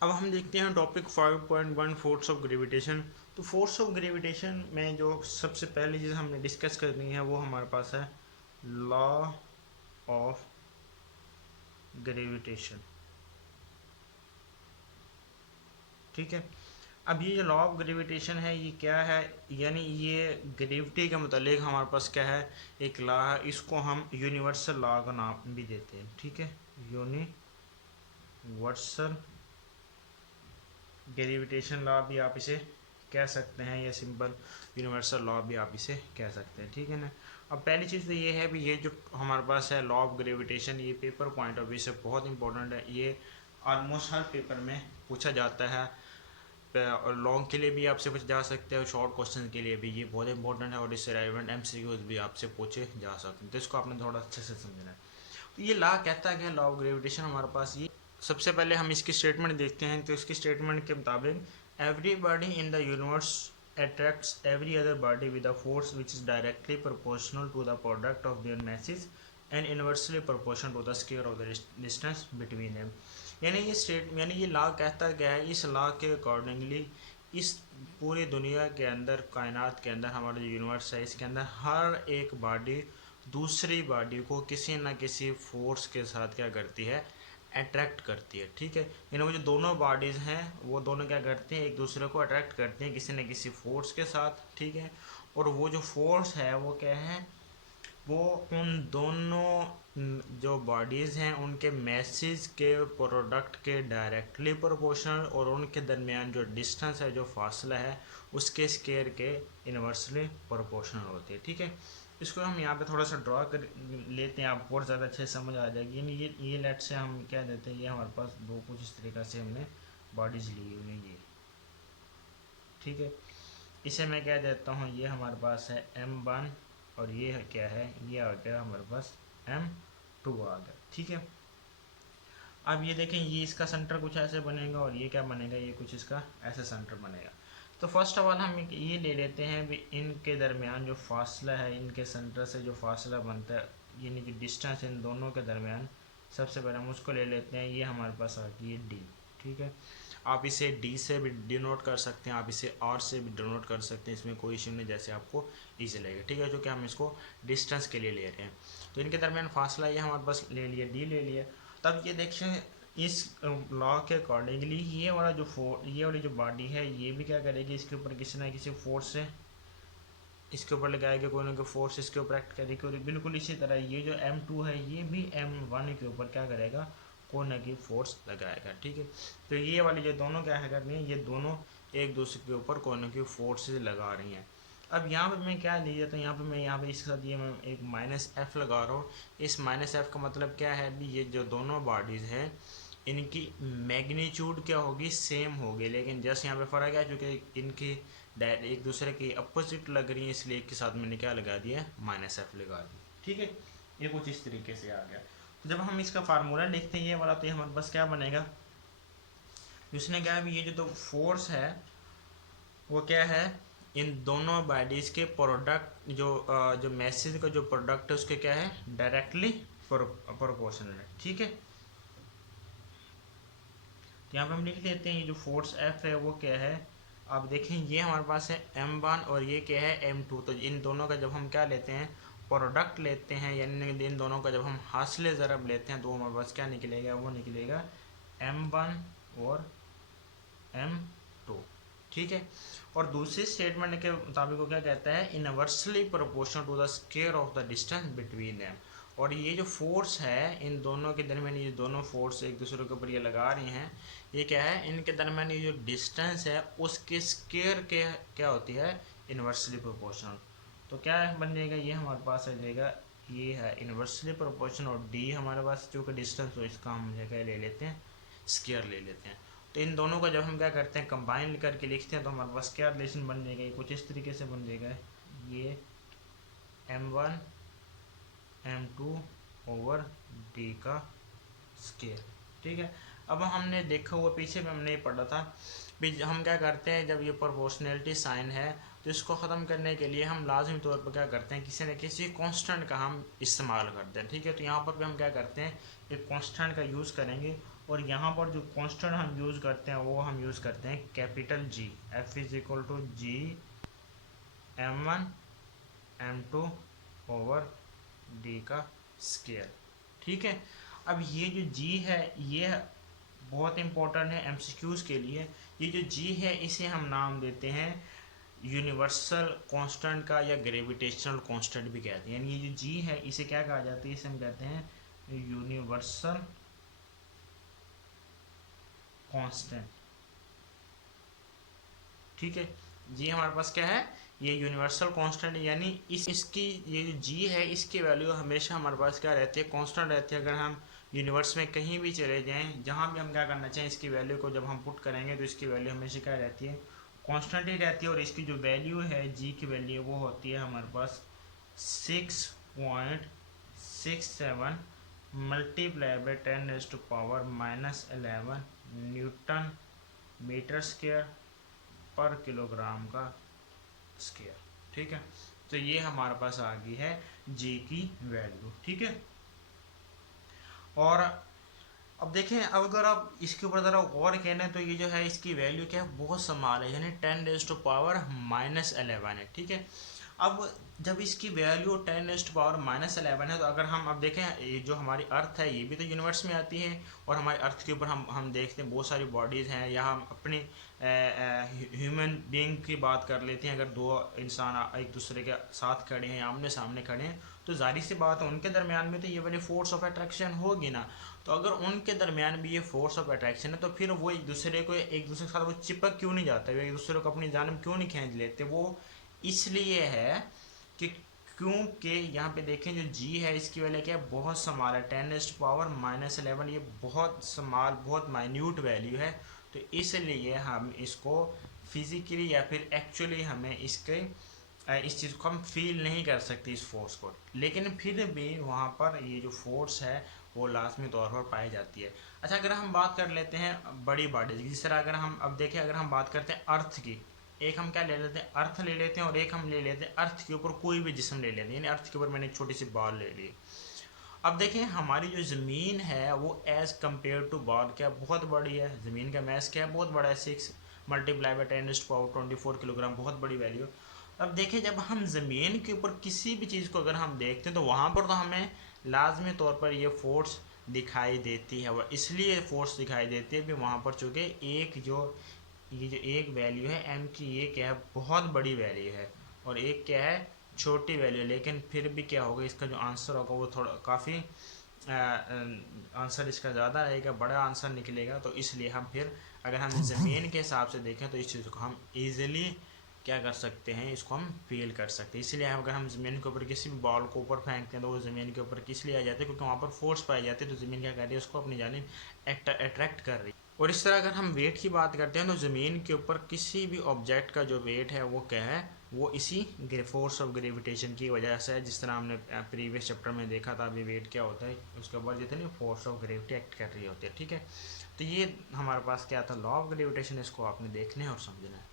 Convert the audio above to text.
अब हम देखते हैं टॉपिक 5.1 फोर्स ऑफ ग्रेविटेशन। तो फोर्स ऑफ ग्रेविटेशन में जो सबसे पहली चीज़ हमने डिस्कस करनी है वो हमारे पास है लॉ ऑफ ग्रेविटेशन। ठीक है। अब ये जो लॉ ऑफ ग्रेविटेशन है ये क्या है, यानी ये ग्रेविटी के मुतालिक हमारे पास क्या है, एक लॉ है। इसको हम यूनिवर्सल लॉ का नाम भी देते हैं। ठीक है, यूनिवर्सल ग्रेविटेशन लॉ भी आप इसे कह सकते हैं, या सिंपल यूनिवर्सल लॉ भी आप इसे कह सकते हैं। ठीक है ना। अब पहली चीज़ तो ये है भी, ये जो हमारे पास है लॉ ऑफ ग्रेविटेशन, ये पेपर पॉइंट ऑफ व्यू से बहुत इंपॉर्टेंट है। ये ऑलमोस्ट हर पेपर में पूछा जाता है, और लॉन्ग के लिए भी आपसे पूछा जा सकते हैं और शॉर्ट क्वेश्चन के लिए भी ये बहुत इंपॉर्टेंट है, और इससे रेलेवेंट एमसीक्यूज भी आपसे पूछे जा सकते हैं। तो इसको आपने थोड़ा अच्छे से समझना है। तो ये लॉ कहता है कि लॉ ऑफ ग्रेविटेशन हमारे पास ये, सबसे पहले हम इसकी स्टेटमेंट देखते हैं। तो इसकी स्टेटमेंट के मुताबिक everybody in the universe attracts every other body with a force which is directly proportional to the product of their masses and inversely proportional to the square of the distance between them। यानी ये law कहता क्या है, इस law के accordingly इस पूरी दुनिया के अंदर, कायनात के अंदर, हमारा जो यूनिवर्स है इसके अंदर हर एक बॉडी दूसरी बॉडी को किसी न किसी फोर्स के साथ क्या करती है, अट्रैक्ट करती है। ठीक है, यानी वो जो दोनों बॉडीज़ हैं वो दोनों क्या करती हैं, एक दूसरे को अट्रैक्ट करती हैं किसी न किसी फोर्स के साथ। ठीक है, और वो जो फोर्स है वो क्या है, वो उन दोनों जो बॉडीज़ हैं उनके मैसेज के प्रोडक्ट के डायरेक्टली प्रोपोर्शनल, और उनके दरमियान जो डिस्टेंस है, जो फासला है, उसके स्केयर के इन्वर्सली प्रोपोर्शनल होती है। ठीक है, इसको हम यहाँ पे थोड़ा सा ड्रा कर लेते हैं, आपको और ज़्यादा अच्छे से समझ आ जाएगी। यानी ये लेट से हम क्या देते हैं, ये हमारे पास दो कुछ इस तरीक़ा से हमने बॉडीज़ ली हुई हैं ये। ठीक है, इसे मैं क्या देता हूँ, ये हमारे पास है M1, और ये है क्या है, ये आ गया हमारे पास M2 आ गया। ठीक है, अब ये देखें, ये इसका सेंटर कुछ ऐसे बनेगा, और ये क्या बनेगा, ये कुछ इसका ऐसे सेंटर बनेगा। तो फर्स्ट ऑफ ऑल हम ये ले लेते हैं भी, इनके दरमियान जो फासला है, इनके सेंटर से जो फासला बनता है, यानी कि डिस्टेंस इन दोनों के दरमियान, सबसे पहले हम उसको ले लेते हैं, ये हमारे पास आ गई है D। ठीक है, आप इसे D से भी डिनोट कर सकते हैं, आप इसे R से भी डिनोट कर सकते हैं, इसमें कोई इशू नहीं, जैसे आपको ईजी लगेगा। ठीक है, जो कि हम इसको डिस्टेंस के लिए ले रहे हैं। तो इनके दरमियान फासला ये हमारे पास ले लिया, D ले लिया। तब ये देखिए, इस लॉ के अकॉर्डिंगली ये वाली जो बॉडी है ये भी क्या करेगी, इसके ऊपर किसी ना किसी फोर्स से इसके ऊपर लगाएगा, कोई ना कोई फोर्स इसके ऊपर एक्ट करेगी। और बिल्कुल इसी तरह ये जो M2 है ये भी M1 के ऊपर क्या करेगा, कोई ना कोई फोर्स लगाएगा। ठीक है, तो ये वाली जो दोनों क्या है कर रही हैं, ये दोनों एक दूसरे के ऊपर कोई ना कोई फोर्स लगा रही हैं। अब यहाँ पे मैं क्या ले जाता हूँ, यहाँ पे मैं इसके साथ ये मैं एक -F लगा रहा हूँ। इस -F का मतलब क्या है भी, ये जो दोनों बॉडीज़ हैं इनकी मैग्नीट्यूड क्या होगी, सेम होगी, लेकिन जैसे यहाँ पे फ़र्क है क्योंकि इनकी एक दूसरे की अपोजिट लग रही है, इसलिए एक के साथ मैंने क्या लगा दिया, -F लगा दिया। ठीक है, ये कुछ इस तरीके से आ गया। तो जब हम इसका फार्मूला लिखते हैं ये वाला, तो ये हमारे पास क्या बनेगा, उसने क्या है, ये जो फोर्स है वो क्या है, इन दोनों बॉडीज़ के प्रोडक्ट जो मैसेज का जो प्रोडक्ट है उसके क्या है, डायरेक्टली प्रोपोर्शनल है। ठीक है, यहाँ पे हम लिख देते हैं ये जो फोर्स F है वो क्या है। आप देखें ये हमारे पास है M1 और ये क्या है M2। तो इन दोनों का जब हम क्या लेते हैं, प्रोडक्ट लेते हैं, यानी इन दोनों का जब हम हासिल ज़रब लेते हैं तो हमारे पास क्या निकलेगा, वो निकलेगा M1 और M2। ठीक है, और दूसरी स्टेटमेंट के मुताबिक वो क्या कहता है, inversely proportional to the square of the distance between them. और ये जो फोर्स है इन दोनों के दरमियान, ये दोनों फोर्स एक दूसरे के ऊपर ये लगा रही हैं, ये क्या है, इनके दरमियान ये जो डिस्टेंस है उसके स्क्वायर के क्या होती है, इनवर्सली प्रोपोर्शनल। तो क्या बन जाएगा, ये हमारे पास आ जाएगा, ये है इनवर्सली प्रोपोर्शनल, और डी हमारे पास जो कि डिस्टेंस हो इसका हम जगह ले लेते हैं, स्क्वायर ले लेते हैं। तो इन दोनों का जब हम क्या करते हैं, कंबाइन करके लिखते हैं, तो हमारे पास क्या रिलेशन बन जाएगा, ये कुछ इस तरीके से बन जाएगा, ये M1 M2 ओवर D का स्केयर। ठीक है, अब हमने देखा हुआ पीछे में हमने पढ़ा था भी, हम क्या करते हैं जब ये प्रोपोर्शनैलिटी साइन है तो इसको ख़त्म करने के लिए हम लाजमी तौर पर क्या करते हैं, किसी न किसी कांस्टेंट का हम इस्तेमाल करते हैं। ठीक है, तो यहाँ पर भी हम क्या करते हैं, एक कांस्टेंट का यूज़ करेंगे, और यहाँ पर जो कांस्टेंट हम यूज़ करते हैं वो हम यूज़ करते हैं capital G. F is equal to G m1 m2 over D का स्केयर। ठीक है, अब ये जो जी है ये बहुत इंपॉर्टेंट है एमसीक्यूज़ के लिए। ये जो जी है इसे हम नाम देते हैं यूनिवर्सल कांस्टेंट का, या ग्रेविटेशनल कांस्टेंट भी कहते हैं। यानी ये जो जी है इसे क्या कहा जाता है, इसे हम कहते हैं यूनिवर्सल कांस्टेंट। ठीक है, जी हमारे पास क्या है, ये यूनिवर्सल कांस्टेंट, यानी इसकी ये जो जी है इसकी वैल्यू हमेशा हमारे पास क्या रहती है, कांस्टेंट रहती है। अगर हम यूनिवर्स में कहीं भी चले जाएं, जहां भी हम क्या करना चाहें, इसकी वैल्यू को जब हम पुट करेंगे तो इसकी वैल्यू हमेशा क्या रहती है, कांस्टेंट ही रहती है। और इसकी जो वैल्यू है जी की वैल्यू वो होती है हमारे पास 6.67 multiply by 10⁻⁻11 newton metre square पर किलोग्राम का स्क्वायर। ठीक है, तो ये हमारे पास आ गई है जी की वैल्यू। ठीक है, और अब देखें, अब अगर आप इसके ऊपर ज़रा गौर करें तो ये जो है इसकी वैल्यू क्या है, बहुत समाल है, यानी 10⁻⁻11 है। ठीक है, अब जब इसकी वैल्यू 10⁻⁻11 है तो अगर हम अब देखें, ये जो हमारी अर्थ है ये भी तो यूनिवर्स में आती है, और हमारी अर्थ के ऊपर हम देखते हैं बहुत सारी बॉडीज़ हैं, या हम अपनी ह्यूमन बीइंग की बात कर लेते हैं। अगर दो इंसान एक दूसरे के साथ खड़े हैं, आमने सामने खड़े हैं, तो जाहिर सी बात है उनके दरमियान में तो ये वाली फोर्स ऑफ अट्रैक्शन होगी ना। तो अगर उनके दरमियान भी ये फोर्स ऑफ अट्रैक्शन है तो फिर वो एक दूसरे के साथ वो चिपक क्यों नहीं जाते, वो एक दूसरे को अपनी जानिब क्यों नहीं खींच लेते, वो इसलिए है कि क्योंकि यहाँ पे देखें जो जी है इसकी वैल्यू क्या है, बहुत स्मॉल है, 10⁻⁻11, ये बहुत स्मॉल बहुत माइन्यूट वैल्यू है। तो इसलिए हम इसको फिजिकली या फिर एक्चुअली हमें इसके इस चीज़ को हम फील नहीं कर सकते इस फोर्स को, लेकिन फिर भी वहाँ पर ये जो फोर्स है वो लाजमी तौर पर पाई जाती है। अच्छा, अगर हम बात कर लेते हैं बड़ी बॉडीज की, जिस तरह अगर हम अब देखें, अगर हम बात करते हैं अर्थ की, एक हम क्या ले लेते हैं, अर्थ ले लेते हैं, और एक हम ले लेते हैं अर्थ के ऊपर कोई भी जिस्म ले लेते हैं, यानी अर्थ के ऊपर मैंने एक छोटी सी बॉल ले ली। अब देखें हमारी जो ज़मीन है वो एज़ कम्पेयर टू बॉल क्या बहुत बड़ी है, ज़मीन का मैस क्या है, बहुत बड़ा है, 6 मल्टीप्लाई बाई 10⁻24 किलोग्राम, बहुत बड़ी वैल्यू। अब देखें जब हम ज़मीन के ऊपर किसी भी चीज़ को अगर हम देखते हैं तो वहाँ पर तो हमें लाजमी तौर पर ये फोर्स दिखाई देती है, वह इसलिए फोर्स दिखाई देती है कि वहाँ पर चूँकि ये जो एक वैल्यू है एम की, ये क्या है, बहुत बड़ी वैल्यू है, और एक क्या है, छोटी वैल्यू। लेकिन फिर भी क्या होगा, इसका जो आंसर होगा वो थोड़ा काफ़ी आंसर इसका ज़्यादा रहेगा, बड़ा आंसर निकलेगा। तो इसलिए हम फिर अगर हम ज़मीन के हिसाब से देखें तो इस चीज़ को हम ईज़िली क्या कर सकते हैं, इसको हम फील कर सकते हैं। इसलिए अगर हम ज़मीन के ऊपर किसी भी बॉल को ऊपर फेंकते हैं तो वो ज़मीन के ऊपर किस लिए आ जाते हैं, क्योंकि वहाँ पर फोर्स पाई जाती है, तो ज़मीन क्या कर रही है, उसको अपनी जानिब अट्रैक्ट कर रही है। और इस तरह अगर हम वेट की बात करते हैं तो ज़मीन के ऊपर किसी भी ऑब्जेक्ट का जो वेट है वो क्या है, वो इसी फोर्स ऑफ ग्रेविटेशन की वजह से है। जिस तरह हमने प्रीवियस चैप्टर में देखा था, अभी वेट क्या होता है, उसके ऊपर जितनी फोर्स ऑफ ग्रेविटी एक्ट कर रही होती है। ठीक है, तो ये हमारे पास क्या था, लॉ ऑफ ग्रेविटेशन, इसको आपने देखना है और समझना है।